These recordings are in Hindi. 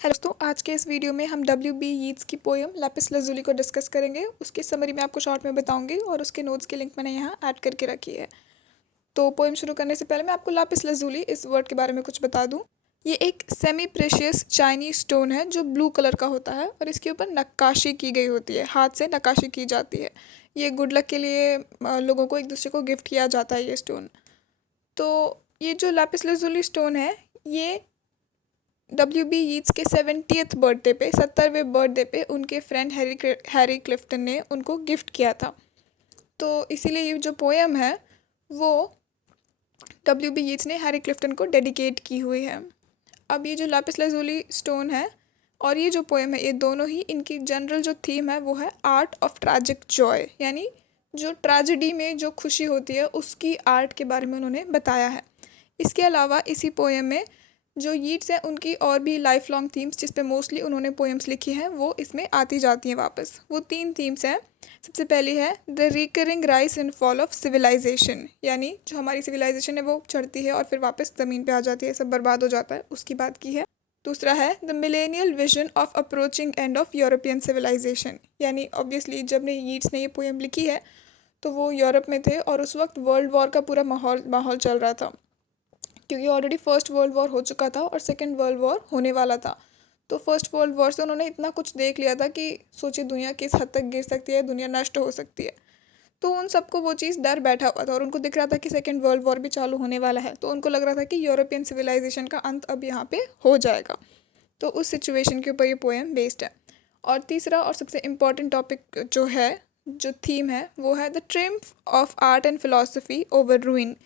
हेलो दोस्तों, आज के इस वीडियो में हम W.B. यीट्स की पोएम लैपिस लज़ूली को डिस्कस करेंगे। उसकी समरी मैं आपको शॉर्ट में बताऊंगी और उसके नोट्स की लिंक मैंने यहाँ ऐड करके रखी है। तो पोएम शुरू करने से पहले मैं आपको लैपिस लज़ूली इस वर्ड के बारे में कुछ बता दूं। ये एक सेमी प्रेशियस चाइनीज स्टोन है जो ब्लू कलर का होता है और इसके ऊपर नक्काशी की गई होती है, हाथ से नक्काशी की जाती है। ये गुड लक के लिए लोगों को एक दूसरे को गिफ्ट किया जाता है ये स्टोन। तो ये जो लैपिस लज़ूली स्टोन है ये W.B. यीट्स के 70th बर्थडे पे 70वें बर्थडे पे उनके फ्रेंड हैरी क्लिफ्टन ने उनको गिफ्ट किया था। तो इसीलिए ये जो पोएम है वो W.B. यीट्स ने हैरी क्लिफ्टन को डेडिकेट की हुई है। अब ये जो लैपिस लज़ूली स्टोन है और ये जो पोएम है, ये दोनों ही इनकी जनरल जो थीम है वो है आर्ट ऑफ ट्रैजिक जॉय, यानी जो ट्रेजेडी में जो खुशी होती है उसकी आर्ट के बारे में उन्होंने बताया है। इसके अलावा इसी पोएम में जो यीट्स हैं उनकी और भी लाइफ लॉन्ग थीम्स जिस पे मोस्टली उन्होंने पोएम्स लिखी हैं वो इसमें आती जाती हैं वापस। वो 3 थीम्स हैं। सबसे पहली है the recurring rise and fall of civilisation, यानी जो हमारी सिविलाइजेशन है वो चढ़ती है और फिर वापस ज़मीन पे आ जाती है, सब बर्बाद हो जाता है, उसकी बात की है। दूसरा है the millennial vision of approaching end of European civilisation, यानी ऑब्वियसली जब ने यीट्स ने ये पोएम लिखी है तो वो यूरोप में थे और उस वक्त वर्ल्ड वॉर का पूरा माहौल चल रहा था, क्योंकि ऑलरेडी फर्स्ट वर्ल्ड वॉर हो चुका था और सेकेंड वर्ल्ड वॉर होने वाला था। तो फर्स्ट वर्ल्ड वॉर से उन्होंने इतना कुछ देख लिया था कि सोचिए दुनिया किस हद तक गिर सकती है, दुनिया नष्ट हो सकती है। तो उन सबको वो चीज़ डर बैठा हुआ था और उनको दिख रहा था कि सेकेंड वर्ल्ड वॉर भी चालू होने वाला है। तो उनको लग रहा था कि यूरोपियन सिविलाइजेशन का अंत अब यहाँ पे हो जाएगा। तो उस सिचुएशन के ऊपर ये पोएम बेस्ड है। और तीसरा और सबसे इम्पॉर्टेंट टॉपिक जो थीम है वो है the triumph of art and philosophy over रूइन,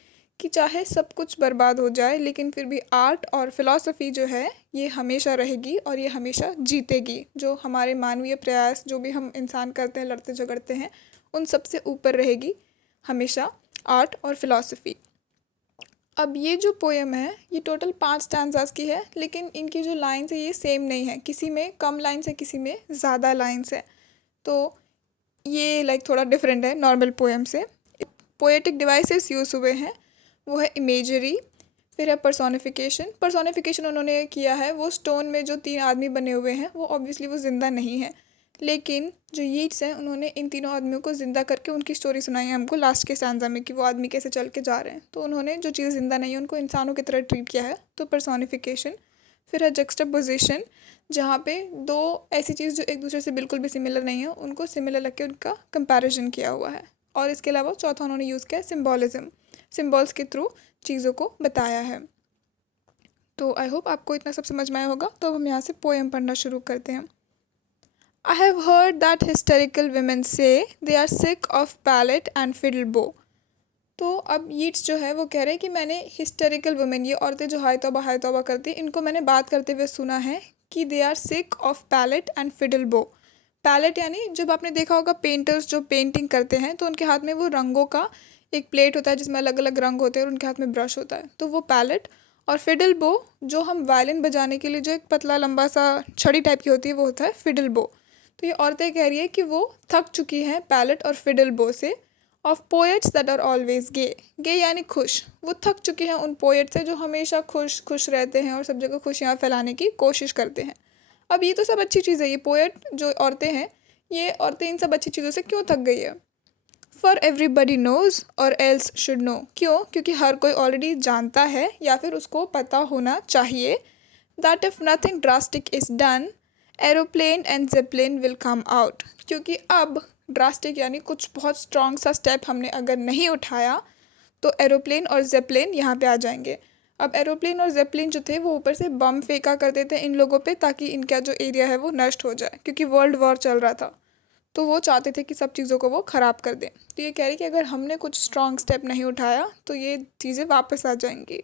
कि चाहे सब कुछ बर्बाद हो जाए लेकिन फिर भी आर्ट और फिलॉसफी जो है ये हमेशा रहेगी और ये हमेशा जीतेगी। जो हमारे मानवीय प्रयास जो भी हम इंसान करते हैं, लड़ते झगड़ते हैं, उन सबसे ऊपर रहेगी हमेशा आर्ट और फिलॉसफी। अब ये जो पोएम है ये टोटल 5 स्टैंजास की है, लेकिन इनकी जो लाइन्स है ये सेम नहीं है, किसी में कम लाइन्स है, किसी में ज़्यादा लाइन्स है। तो ये थोड़ा डिफरेंट है नॉर्मल पोएम से। पोएटिक डिवाइसेस यूज़ हुए हैं, वो है इमेजरी, फिर है पर्सोनिफिकेशन उन्होंने किया है। वो स्टोन में जो 3 आदमी बने हुए हैं वो ऑब्वियसली वो ज़िंदा नहीं है, लेकिन जो यीट्स हैं उन्होंने इन तीनों आदमियों को ज़िंदा करके उनकी स्टोरी सुनाई है हमको लास्ट के स्टैंजा में कि वो आदमी कैसे चल के जा रहे हैं। तो उन्होंने जो चीज़ ज़िंदा नहीं है उनको इंसानों की तरह ट्रीट किया है, तो पर्सोनिफिकेशन। फिर है जक्सटापोजिशन, जहाँ पे 2 ऐसी चीज़ जो एक दूसरे से बिल्कुल भी सिमिलर नहीं है उनको सिमिलर लग के उनका कंपैरिजन किया हुआ है। और इसके अलावा चौथा उन्होंने यूज़ किया है सिम्बॉलिज्म, सिम्बॉल्स के थ्रू चीज़ों को बताया है। तो आई होप आपको इतना सब समझ में आया होगा। तो अब हम यहाँ से पोएम पढ़ना शुरू करते हैं। I have heard that hysterical women say they are sick of palette and fiddle bow. तो अब यीट्स जो है वो कह रहे हैं कि मैंने हिस्टेरिकल वुमेन, ये औरतें जो हाय तौबा करती हैं, इनको मैंने बात करते हुए सुना है कि they are sick of palette and fiddle bow. Palette यानी जब आपने देखा होगा पेंटर्स जो पेंटिंग करते हैं तो उनके हाथ में वो रंगों का एक प्लेट होता है जिसमें अलग अलग रंग होते हैं और उनके हाथ में ब्रश होता है, तो वो पैलेट। और फिडल बो जो हम वायलिन बजाने के लिए जो एक पतला लंबा सा छड़ी टाइप की होती है वो होता है फिडल बो। तो ये औरतें कह रही है कि वो थक चुकी हैं पैलेट और फिडल बो से। Of poets that are always gay यानी खुश, वो थक चुकी हैं उन पोएट से जो हमेशा खुश खुश रहते हैं और सब जगह खुशियाँ फैलाने की कोशिश करते हैं। अब ये तो सब अच्छी चीज़ है, ये पोएट जो औरतें हैं ये औरतें इन सब अच्छी चीज़ों से क्यों थक गई है। फॉर एवरीबडी नोज और एल्स शुड नो, क्यों, क्योंकि हर कोई ऑलरेडी जानता है या फिर उसको पता होना चाहिए that if nothing drastic is done aeroplane and Zeppelin will come out, क्योंकि अब ड्रास्टिक यानी कुछ बहुत स्ट्रॉन्ग सा स्टेप हमने अगर नहीं उठाया तो एरोप्लेन और जेपलिन यहाँ पे आ जाएंगे। अब एरोप्लेन और जेपलिन जो थे वो ऊपर से बम फेंका करते थे इन लोगों पे ताकि इनका जो एरिया है वो नष्ट हो जाए, क्योंकि वर्ल्ड वॉर चल रहा था, तो वो चाहते थे कि सब चीज़ों को वो ख़राब कर दें। तो ये कह रही कि अगर हमने कुछ स्ट्रॉन्ग स्टेप नहीं उठाया तो ये चीज़ें वापस आ जाएंगी।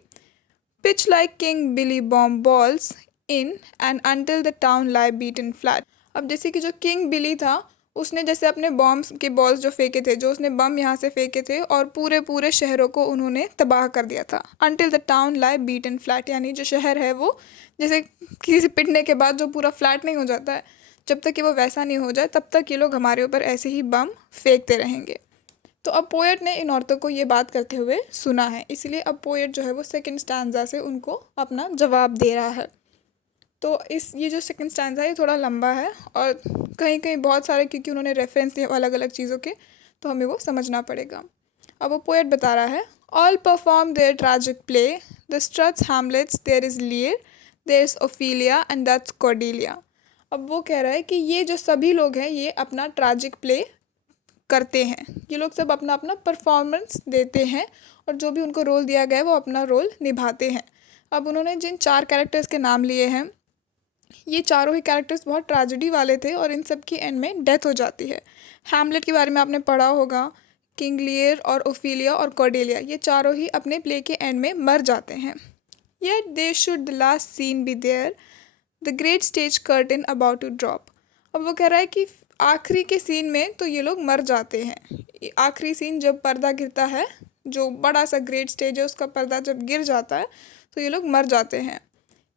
Pitch like King Billy bomb balls in and until the town lie beaten flat. अब जैसे कि जो किंग बिली था उसने जैसे अपने बॉम्ब्स के बॉल्स जो फेंके थे, जो उसने बम यहाँ से फेंके थे और पूरे पूरे शहरों को उन्होंने तबाह कर दिया था। Until the town lie beaten flat, यानी जो शहर है वो जैसे किसी से पिटने के बाद जो पूरा फ्लैट नहीं हो जाता है, जब तक कि वो वैसा नहीं हो जाए तब तक ये लोग हमारे ऊपर ऐसे ही बम फेंकते रहेंगे। तो अब पोएट ने इन औरतों को ये बात करते हुए सुना है, इसलिए अब पोएट जो है वो सेकंड स्टैंजा से उनको अपना जवाब दे रहा है। तो ये जो सेकंड स्टैंजा है ये थोड़ा लंबा है और कहीं कहीं बहुत सारे, क्योंकि उन्होंने रेफरेंस दिए अलग अलग चीज़ों के, तो हमें वो समझना पड़ेगा। अब वो पोएट बता रहा है, all perform their tragic play, the struts Hamlets, there is Lear, there is Ophelia and that's Cordelia. अब वो कह रहा है कि ये जो सभी लोग हैं ये अपना ट्रैजिक प्ले करते हैं, ये लोग सब अपना अपना परफॉर्मेंस देते हैं और जो भी उनको रोल दिया गया है वो अपना रोल निभाते हैं। अब उन्होंने जिन 4 कैरेक्टर्स के नाम लिए हैं, ये चारों ही कैरेक्टर्स बहुत ट्रेजेडी वाले थे और इन सब की एंड में डेथ हो जाती है। हैमलेट के बारे में आपने पढ़ा होगा, किंग लियर और ओफीलिया और कॉर्डेलिया, ये चारों ही अपने प्ले के एंड में मर जाते हैं। Yet they should the last scene be there, the great stage curtain about to drop. अब वो कह रहा है कि आखिरी के सीन में तो ये लोग मर जाते हैं। आखिरी सीन जब पर्दा गिरता है, जो बड़ा सा ग्रेट स्टेज है उसका पर्दा जब गिर जाता है तो ये लोग मर जाते हैं।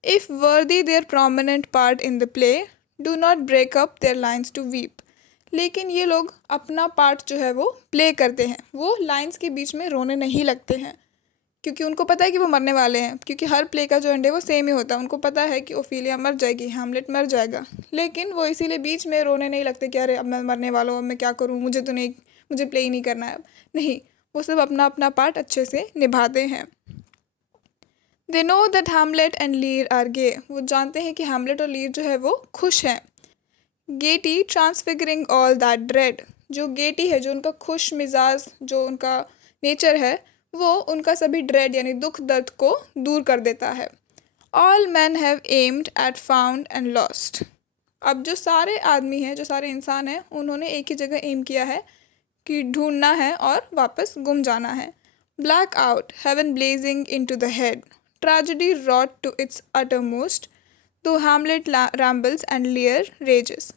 If worthy their prominent part in the play, do not break up their lines to weep. लेकिन ये लोग अपना पार्ट जो है वो प्ले करते हैं, वो लाइन्स के बीच में रोने नहीं लगते हैं, क्योंकि उनको पता है कि वो मरने वाले हैं, क्योंकि हर प्ले का जो एंड है वो सेम ही होता है। उनको पता है कि ओफीलिया मर जाएगी, हैमलेट मर जाएगा, लेकिन वो इसीलिए बीच में रोने नहीं लगते कि अरे अब मैं मरने वाला हूँ, अब मैं क्या करूँ, मुझे तो नहीं, मुझे प्ले ही नहीं करना है अब। नहीं, वो सब अपना अपना पार्ट अच्छे से निभाते हैं। They know that Hamlet and Lear are gay. वो जानते हैं कि हैमलेट और लीर जो है वो खुश हैं। Getty transfiguring all that dread. जो गेटी है, जो उनका खुश मिजाज, जो उनका नेचर है, वो उनका सभी ड्रेड यानी दुख दर्द को दूर कर देता है। All man have aimed at found and lost. अब जो सारे आदमी हैं, जो सारे इंसान हैं, उन्होंने एक ही जगह एम किया है कि ढूंढना है और वापस गुम जाना है। Black out, heaven blazing into the head, tragedy wrought to its uttermost, though Hamlet rambles and Lear rages.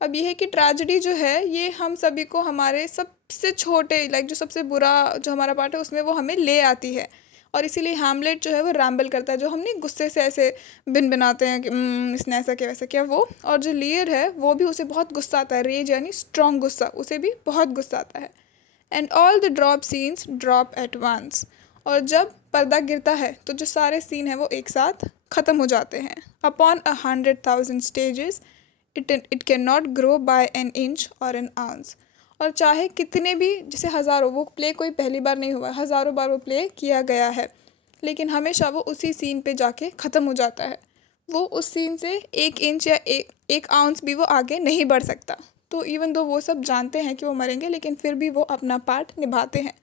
अब ये है कि ट्रेजेडी जो है ये हम सभी को हमारे सबसे छोटे, लाइक जो सबसे बुरा जो हमारा पार्ट है उसमें वो हमें ले आती है, और इसीलिए हैमलेट जो है वो रैम्बल करता है, जो हम नहीं गुस्से से ऐसे बिन बनाते हैं कि इसने ऐसा किया वैसा किया वो। और जो लियर है वो भी उसे बहुत गुस्सा आता है, रेज यानी स्ट्रॉन्ग गुस्सा, उसे भी बहुत गुस्सा आता है। And all the drop scenes drop at once. और जब पर्दा गिरता है तो जो सारे सीन हैं वो एक साथ ख़त्म हो जाते हैं। Upon 100,000 stages it can not grow by an inch और एन आउंस। और चाहे कितने भी, जैसे हज़ारों, वो प्ले कोई पहली बार नहीं हुआ, हज़ारों बार वो प्ले किया गया है, लेकिन हमेशा वो उसी सीन पे जाके ख़त्म हो जाता है। वो उस सीन से 1 इंच या एक आउंस भी वो आगे नहीं बढ़ सकता। तो इवन दो वो सब जानते हैं कि वो मरेंगे, लेकिन फिर भी वो अपना पार्ट निभाते हैं।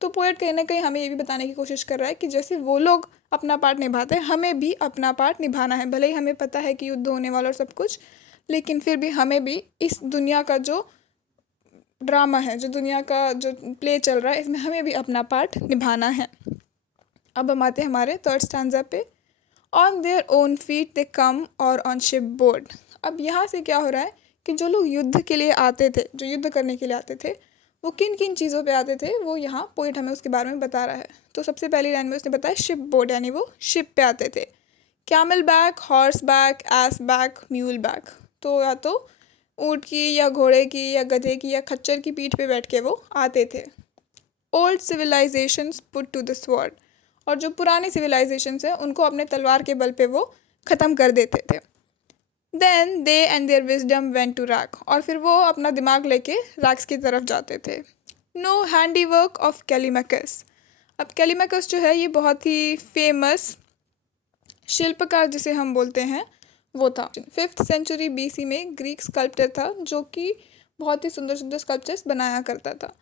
तो पोएट कहीं ना कहीं हमें ये भी बताने की कोशिश कर रहा है कि जैसे वो लोग अपना पार्ट निभाते हैं, हमें भी अपना पार्ट निभाना है। भले ही हमें पता है कि युद्ध होने वाला और सब कुछ, लेकिन फिर भी हमें भी इस दुनिया का जो ड्रामा है, जो दुनिया का जो प्ले चल रहा है, इसमें हमें भी अपना पार्ट निभाना है। अब हम आते हैं हमारे थर्ड स्टैंजा पे। ऑन देयर ओन फीट दे कम और ऑन शिप बोर्ड। अब यहाँ से क्या हो रहा है कि जो लोग युद्ध के लिए आते थे, जो युद्ध करने के लिए आते थे, वो किन किन चीज़ों पे आते थे, वो यहाँ पोइट हमें उसके बारे में बता रहा है। तो सबसे पहली लाइन में उसने बताया शिप बोर्ड, यानी वो शिप पे आते थे। Camel back, horse back, S back, mule back. तो या तो ऊँट की या घोड़े की या गधे की या खच्चर की पीठ पे बैठ के वो आते थे। Old civilisations put to the sword. और जो पुराने सिविलाइजेशंस हैं उनको अपने तलवार के बल पे वो ख़त्म कर देते थे। Then they and their wisdom went to rack. और फिर वो अपना दिमाग लेके रैक्स की तरफ जाते थे। No handiwork of Callimachus. अब कैलीमैकस जो है ये बहुत ही फेमस शिल्पकार जिसे हम बोलते हैं वो था। 5th सेंचुरी BC में ग्रीक स्कल्प्टर था जो कि बहुत ही सुंदर सुंदर स्कल्पचर्स बनाया करता था।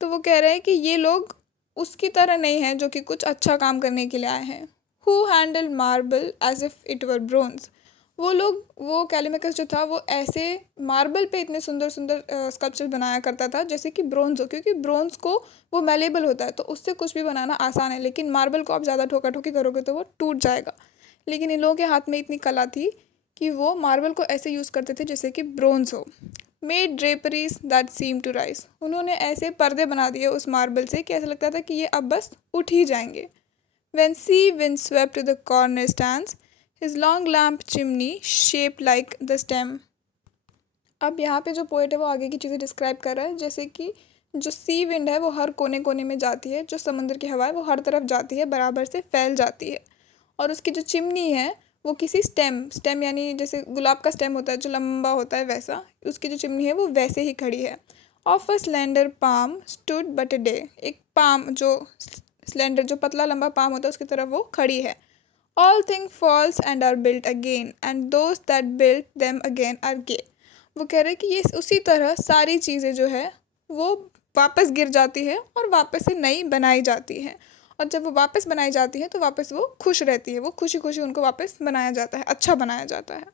तो वो कह रहे हैं कि ये लोग उसकी तरह नहीं हैं जो कि कुछ अच्छा काम करने के लिए आए हैं। Who handled marble as if it were bronze. वो लोग, वो कैलीमैकस जो था वो ऐसे मार्बल पे इतने सुंदर सुंदर स्कल्पचर बनाया करता था जैसे कि ब्रोंज हो, क्योंकि ब्रोंज को वो मैलेबल होता है तो उससे कुछ भी बनाना आसान है, लेकिन मार्बल को आप ज़्यादा ठोका ठोकी करोगे तो वो टूट जाएगा। लेकिन इन लोगों के हाथ में इतनी कला थी कि वो मार्बल को ऐसे यूज़ करते थे जैसे कि ब्रोंज हो। Made draperies that seem to rise. उन्होंने ऐसे पर्दे बना दिए उस मार्बल से कि ऐसा लगता था कि ये अब बस उठ ही जाएंगे। When sea wind swept to the corner stands, his long lamp chimney shaped like the stem. अब यहाँ पे जो पोएट है वो आगे की चीज़ें डिस्क्राइब कर रहा है, जैसे कि जो सी विंड है वो हर कोने कोने में जाती है, जो समुद्र की हवा है वो हर तरफ जाती है, बराबर से फैल जाती है, और उसकी जो चिमनी है वो किसी स्टेम यानी जैसे गुलाब का स्टेम होता है जो लंबा होता है वैसा, उसकी जो चिमनी है वो वैसे ही खड़ी है। Of a slender palm stood but a day, एक पाम जो स्लेंडर जो पतला लंबा पाम होता है उसकी तरफ वो खड़ी है। All things falls and are built again and those that built them again are gay. वो कह रहे हैं कि ये उसी तरह सारी चीज़ें जो है वो वापस गिर जाती है और वापस से नई बनाई जाती है, और जब वो वापस बनाई जाती है तो वापस वो खुश रहती है, वो खुशी खुशी उनको वापस बनाया जाता है, अच्छा बनाया जाता है।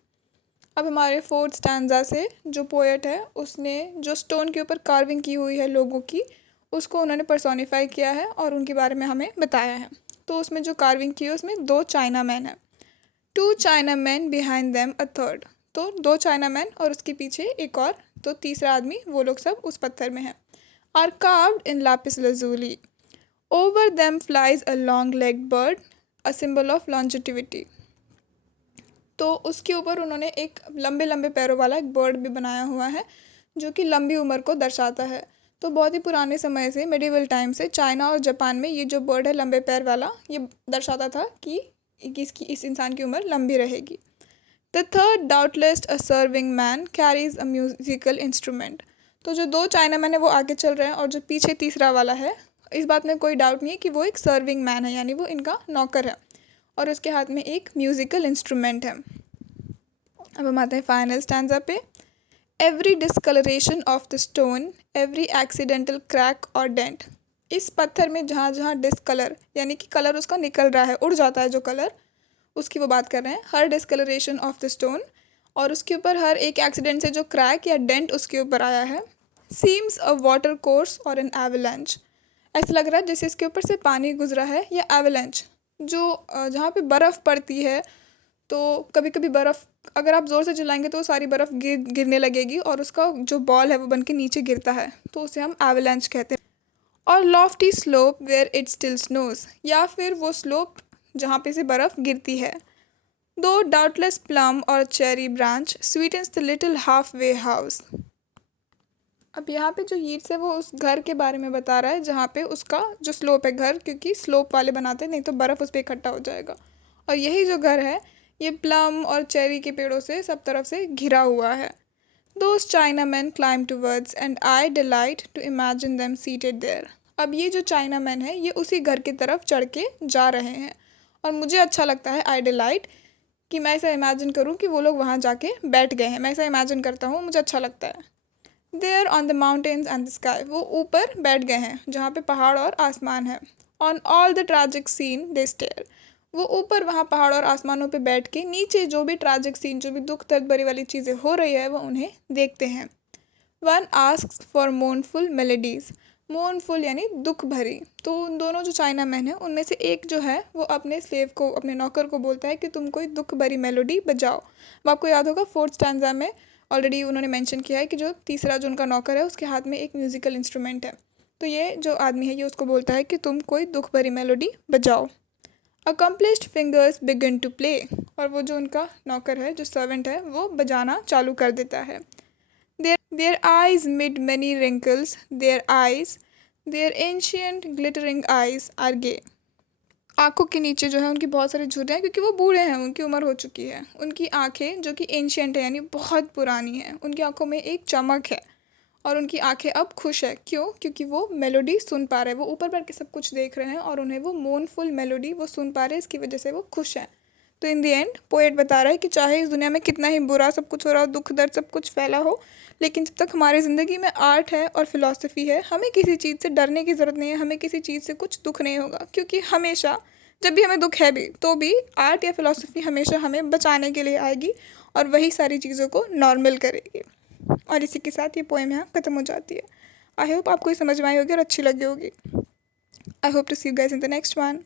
अब हमारे फोर्थ स्टैंजा से जो पोएट है उसने जो स्टोन के ऊपर कार्विंग की हुई है लोगों की, उसको उन्होंने पर्सोनिफाई किया है और उनके बारे में हमें बताया है। तो उसमें जो कार्विंग की है उसमें 2 चाइना मैन है, 2 China man behind them a third. तो 2 चाइना मैन और उसके पीछे एक और, तो तीसरा आदमी, वो लोग सब उस पत्थर में हैं। Are carved in lapis lazuli, over them flies a long leg bird, a symbol of longevity. तो उसके ऊपर उन्होंने एक लंबे लंबे पैरों वाला एक बर्ड भी बनाया हुआ है जो कि लंबी उम्र को दर्शाता है। तो बहुत ही पुराने समय से, मेडिवल टाइम से चाइना और जापान में ये जो बर्ड है लंबे पैर वाला, ये दर्शाता था कि इस इंसान की उम्र लंबी रहेगी। The third doubtless a serving man carries a musical instrument. तो जो 2 चाइना मैन है वो आगे चल रहे हैं और जो पीछे तीसरा वाला है, इस बात में कोई डाउट नहीं है कि वो एक सर्विंग मैन है, यानी वो इनका नौकर है और उसके हाथ में एक म्यूजिकल इंस्ट्रूमेंट है। अब हम आते हैं फाइनल स्टैंजा पे। Every discoloration of the stone, every accidental crack or dent. इस पत्थर में जहाँ जहाँ डिस्कलर यानी कि कलर उसका निकल रहा है, उड़ जाता है जो कलर, उसकी वो बात कर रहे हैं। हर डिस्कलरेशन ऑफ द स्टोन, और उसके ऊपर हर एक एक्सीडेंट से जो क्रैक या डेंट उसके ऊपर आया है। सीम्स अ वाटर कोर्स और एन एवलांच, ऐसा लग रहा है जैसे इसके ऊपर से पानी गुजरा है, या एवलांच जो जहाँ पे बर्फ़ पड़ती है, तो कभी कभी बर्फ़ अगर आप ज़ोर से चलाएंगे तो सारी बर्फ़ गिरने लगेगी और उसका जो बॉल है वो बन के नीचे गिरता है, तो उसे हम एवलांच कहते हैं। और lofty slope where it still snows, या फिर वो स्लोप जहाँ पे से बर्फ़ गिरती है। दो डाउटलेस प्लम और cherry branch sweetens the little half way house. अब यहाँ पे जो हीट्स है वो उस घर के बारे में बता रहा है जहाँ पे उसका जो स्लोप है घर, क्योंकि स्लोप वाले बनाते हैं नहीं तो बर्फ़ उस पर इकट्ठा हो जाएगा। और यही जो घर है ये प्लम और चेरी के पेड़ों से सब तरफ से घिरा हुआ है। Those Chinaman climb towards and I delight to imagine them seated there. अब ये जो चाइना मैन है ये उसी घर की तरफ चढ़ के जा रहे हैं और मुझे अच्छा लगता है, आई डिलाइट, कि मैं ऐसा इमेजिन करूँ कि वो लोग वहाँ जाके बैठ गए हैं। मैं ऐसा इमेजिन करता हूँ, मुझे अच्छा लगता है। There on the mountains and the sky, वो ऊपर बैठ गए हैं जहाँ पे पहाड़ और आसमान है। On all the tragic scene they stare, वो ऊपर वहाँ पहाड़ और आसमानों पे बैठ के नीचे जो भी ट्रैजिक सीन, जो भी दुख दर्द भरी वाली चीज़ें हो रही है वो उन्हें देखते हैं। One asks for mournful melodies, mournful यानी दुख भरी। तो उन दोनों जो चाइना मैन हैं उनमें से एक जो है वो अपने स्लेव को, अपने नौकर को बोलता है कि तुम कोई दुख भरी मेलोडी बजाओ। अब आपको याद होगा 4th स्टैंजा में ऑलरेडी उन्होंने मेंशन किया है कि जो तीसरा जो उनका नौकर है उसके हाथ में एक म्यूज़िकल इंस्ट्रूमेंट है। तो ये जो आदमी है ये उसको बोलता है कि तुम कोई दुख भरी मेलोडी बजाओ। Accomplished fingers begin to play, और वो जो उनका नौकर है, जो सर्वेंट है, वो बजाना चालू कर देता है। Their eyes mid many wrinkles, their eyes, their ancient glittering eyes are gay. आँखों के नीचे जो है उनकी बहुत सारी झुर्रियाँ, क्योंकि वो बूढ़े हैं, उनकी उम्र हो चुकी है। उनकी आँखें जो कि एंशियंट है यानी बहुत पुरानी है, उनकी आँखों में एक चमक है और उनकी आंखें अब खुश है। क्यों? क्योंकि वो मेलोडी सुन पा रहे हैं, वो ऊपर बैठ के सब कुछ देख रहे हैं और उन्हें वो मोर्नफुल मेलोडी वो सुन पा रहे हैं, इसकी वजह से वो खुश हैं। तो इन दी एंड पोएट बता रहा है कि चाहे इस दुनिया में कितना ही बुरा सब कुछ हो रहा हो, दुख दर्द सब कुछ फैला हो, लेकिन जब तक हमारी ज़िंदगी में आर्ट है और फिलॉसफी है, हमें किसी चीज़ से डरने की ज़रूरत नहीं है, हमें किसी चीज़ से कुछ दुख नहीं होगा। क्योंकि हमेशा जब भी हमें दुख है भी तो भी आर्ट या फिलॉसफी हमेशा हमें बचाने के लिए आएगी और वही सारी चीज़ों को नॉर्मल करेगी। और इसी के साथ ये पोएम यहाँ ख़त्म हो जाती है। आई होप आपको ये समझ में आई होगी और अच्छी लगी होगी। I hope to see you guys in the next one.